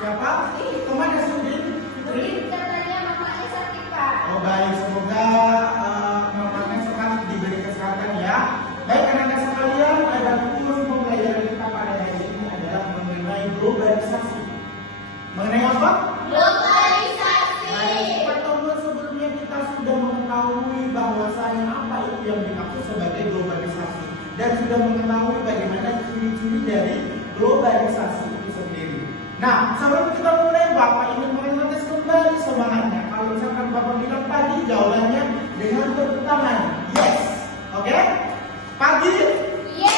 Siapa? Kemana Sudin? Fitri? Katanya mamanya sakit, Pak. Oh baik, semoga mamanya sehat, diberi kesehatan ya. Baik anak-anak sekalian, ada kursus pembelajaran kita pada hari ini adalah mengenai globalisasi. Mengenai apa? Globalisasi. Baik, pertemuan sebelumnya kita sudah mengetahui bahwasanya apa itu yang dimaksud sebagai globalisasi dan sudah mengetahui bagaimana ciri-ciri dari globalisasi itu sendiri. Nah, sebelum kita mulai, Bapak ingin mengetes kembali semangatnya. Kalau misalkan Bapak bilang pagi, jawabannya dengan tepuk tangan. Yes. Oke? Pagi? Yes.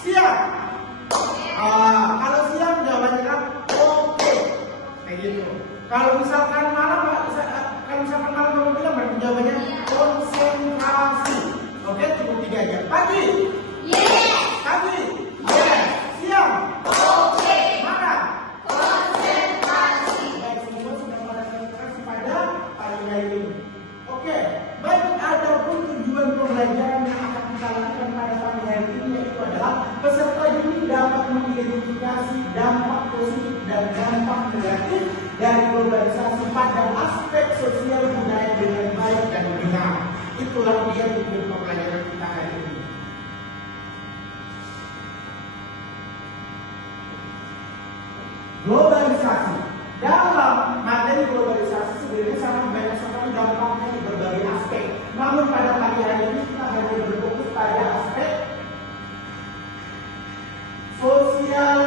Siap? Kalau siang jawabannya kan oke. Kayak gitu. Kalau misalkan malam Bapak bilang berarti jawabannya konsentrasi. Oke, cukup 3 aja. Pagi? Yes. Pagi? Yes. Siang? Oke. Mana? Konsentrasi. Baik, semua sudah pada konsentrasi pada pagi hari ini. Oke, baik, adapun tujuan pembelajaran yang akan kita lakukan pada pagi hari ini yaitu adalah peserta didik dapat mengidentifikasi dampak positif dan dampak negatif dari globalisasi pada aspek sosial budaya dengan baik dan benar. Itulah dia tujuan pembelajaran kita hari ini. Globalisasi. Dalam materi globalisasi sebenarnya sangat banyak sekali dampaknya di berbagai aspek. Namun pada pagi hari ini kita hanya berfokus pada aspek sosial.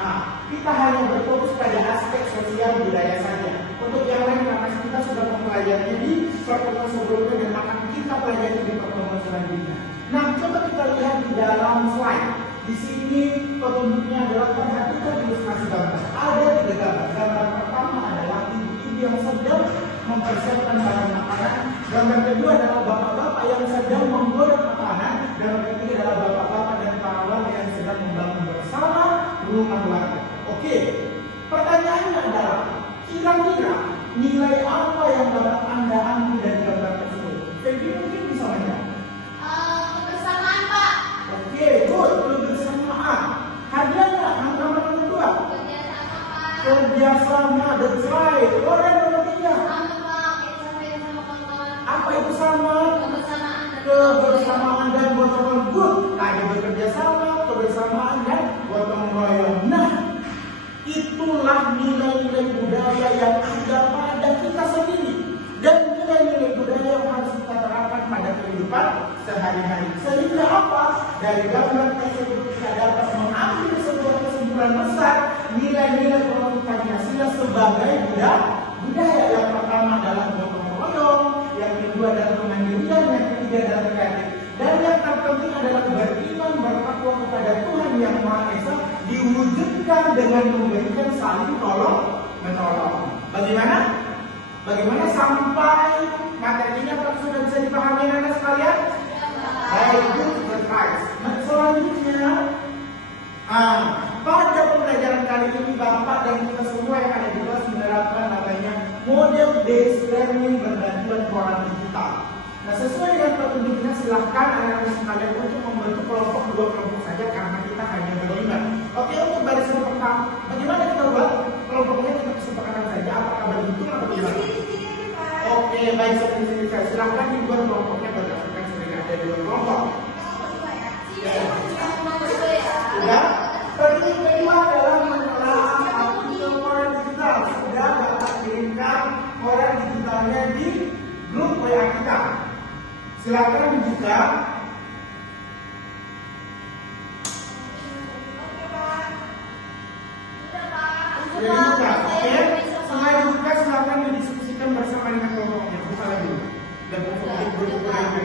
Nah, kita hanya berfokus pada aspek sosial budaya saja. Untuk yang lain karena kita sudah mempelajari di pertemuan sebelumnya dan akan kita pelajari di pertemuan selanjutnya. Nah, coba kita lihat di dalam slide. Di sini petunjuknya adalah perhatikan ilustrasi gambar. Ada 3 gambar. Gambar pertama adalah ibu-ibu yang sedang mempersiapkan bahan makanan. Gambar kedua adalah bapak-bapak yang sedang menggoreng makanan. Gambar ketiga adalah bapak-bapak dan para warga yang sedang membangun bersama rumah warga. Oke, pertanyaannya adalah kira-kira nilai apa yang dapat Anda ambil dari gambar tersebut? Jadi mungkin bisa menjawab. Kebersamaan, Pak. Oke, good. Kebersamaan. Hadiahnya nomor kedua. Kerjasama, Pak. Kerjasama. That's right. Orang nomor 3. Sama, Pak. Kita sama kawan-kawan. Apa itu sama? Kebersamaan. Kebersamaan dan gotong royong. Good. Tadi bekerja sama, kebersamaan dan gotong royong. Nah, itulah nilai-nilai budaya yang ada pada kita sendiri. Dan nilai-nilai budaya yang harus kita terapkan pada kehidupan sehari-hari. Sehingga apa? Dari gambar tersebut kita dapat mengambil sebuah kesimpulan besar nilai-nilai Pancasila sebagai budaya. Yang pertama adalah gotong royong, yang kedua adalah kemandirian, yang ketiga adalah kreatif. Dan yang terpenting adalah beriman bertakwa kepada Tuhan Yang Maha Esa diwujudkan dengan memberikan saling tolong menolong. Bagaimana sampai materinya sudah bisa dipahami anak sekalian? Baik, good, surprise. Nah, selanjutnya, pada pembelajaran kali ini Bapak dan kita semua yang ada di kelas menerapkan namanya model based learning berbantuan ruangan digital. Nah, sesuai dengan petunjuknya silahkan anak-anak sekalian untuk membentuk kelompok 2 kelompok saja karena kita hanya ber-5. Oke, untuk barisan pertama, bagaimana kita buat kelompoknya? Kita kesepakatan saja apakah begitu atau tidak? Oke, baik, seperti saya silahkan dibuat kelompoknya berdasarkan sering ada 2 kelompok. Sudah? Penting kedua adalah menelaah artikel koran digital. Sudah Bapak kirimkan koran digitalnya di grup WA kita. Silakan dibuka. Sudah dibuka, oke? Setelah dibuka silakan didiskusikan bersama dengan kelompoknya. Buka lagi. Dan grup WA ini.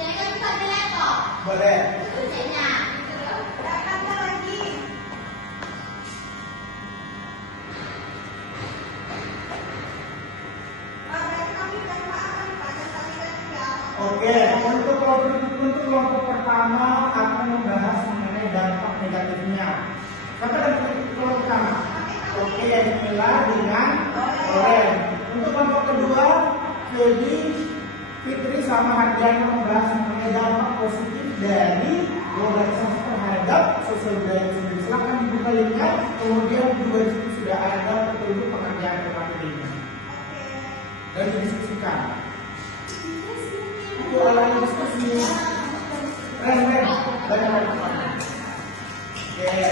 Jadi kan bisa di laptop. Boleh. Kerjanya. Oke, untuk kelompok pertama akan membahas mengenai dampak negatifnya. Siapa dari kelompok pertama? Oke, dimulai dengan Oren. Untuk kelompok kedua, Feby, Fitri sama Hardiana membahas mengenai dampak positif dari globalisasi terhadap terhadap sosial budaya itu sendiri. Silahkan dibuka linknya, kemudian juga di situ sudah ada petunjuk pengerjaan materinya dan didiskusikan. Itu alat diskusi. Keren, banyak teman. Oke.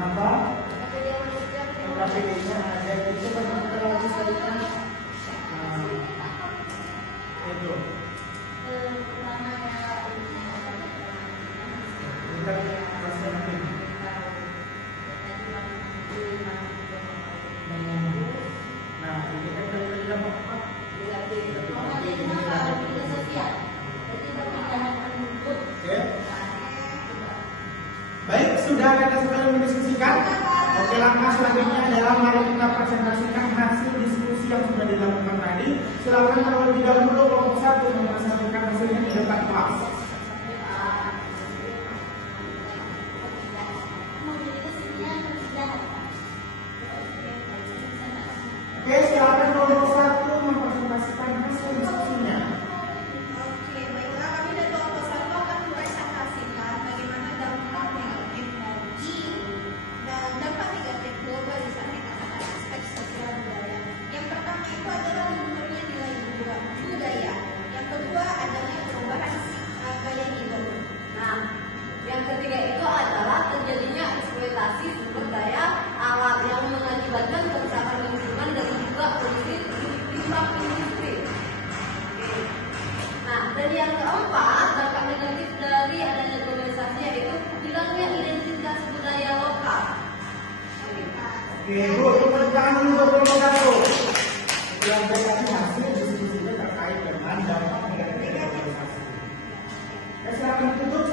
Kenapa? KPD-nya ada itu kan kita lagi selesai. Itu. Kita masih nanti. Nah, ini kan kita dapat apa? Oke. Baik, sudah kita sekali mendiskusikan. Oke, langkah selanjutnya adalah mari kita presentasikan hasil diskusi yang sudah dilakukan tadi. Silakan terlebih dahulu kelompok 1 mempresentasikan hasilnya di depan kelas. Oke, silakan kelompok 1 mempresentasikan hasil diskusinya. Oke, baiklah, kami dari kelompok 1 akan mempresentasikan bagaimana dampak negatif dan dampak negatif globalisasi terhadap aspek sosial budaya. Yang pertama itu adalah lunturnya nilai budaya. Yang kedua adalah perubahan gaya hidup. Nah, yang ketiga itu adalah terjadinya eksploitasi sumber daya alam yang mengakibatkan kerusakan lingkungan dan juga kondisi limbah industri. Oke. Nah, dan yang keempat, dampak negatif dari adanya globalisasi yaitu hilangnya identitas budaya lokal. Oke, Bu, tepuk tangan dulu buat kelompok 1. Yang tadi hasil diskusinya terkait dengan dampak negatif globalisasi. Silakan ditutup.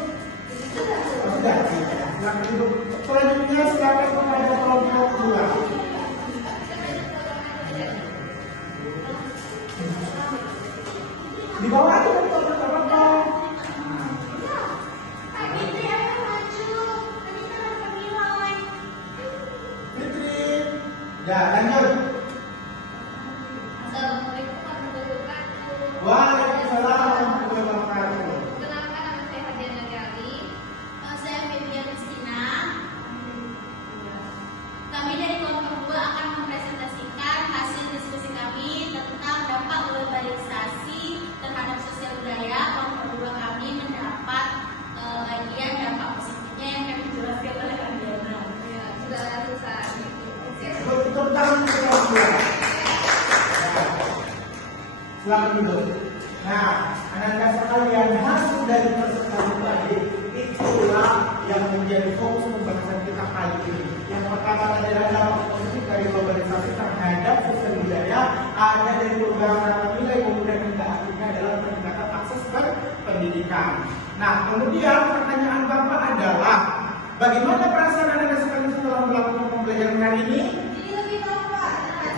Oh, sudah. Silakan ditutup. Selanjutnya silakan kepada kelompok 2. Di bawah itu kan kelompok dong. Fitri. Ya, lanjut. Assalamualaikum warahmatullahi wabarakatuh. Waalaikumsalam warahmatullahi wabarakatuh. Perkenalkan, nama saya Fadiana Gali. Saya Febria Christina. Kami dari kelompok 2 akan mempresentasikan hasil diskusi kami tentang dampak globalisasi terhadap sosial budaya. Kelompok 2 kami mendapat bagian dampak positifnya yang kami jelaskan oleh Fadiana. Ya, sudah selesai. Tepuk tangan untuk kelompok 2. Selamat duduk. Nah, anak-anak sekalian, hasil dari presentasi tadi itulah yang menjadi fokus pembahasan kita kali ini. Yang pertama adalah dampak positif dari globalisasi terhadap sosial budaya, ada dari beberapa nilai, kemudian hingga akhirnya adalah peningkatan akses pendidikan. Nah, kemudian pertanyaan Bapak adalah bagaimana perasaan anak-anak sekalian setelah melakukan pembelajaran hari ini? Jadi lebih tahu Pak, positif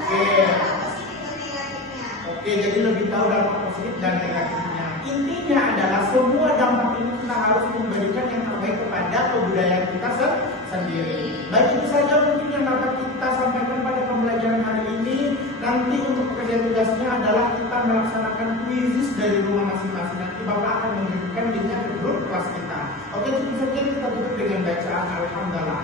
dan negatifnya. Oke, jadi lebih tahu dampak positif dan negatifnya. Intinya adalah semua dampak ini kita harus memberikan yang terbaik kepada kebudayaan kita sendiri. Baik, itu saja mungkin yang dapat kita sampaikan pada pembelajaran hari ini. Nanti untuk pekerjaan tugasnya adalah kita melaksanakan kuisis dari rumah masing-masing. Nanti Bapak akan memberikan linknya ke grup kelas kita. Oke, cukup sekian, kita tutup dengan bacaan Alhamdulillah.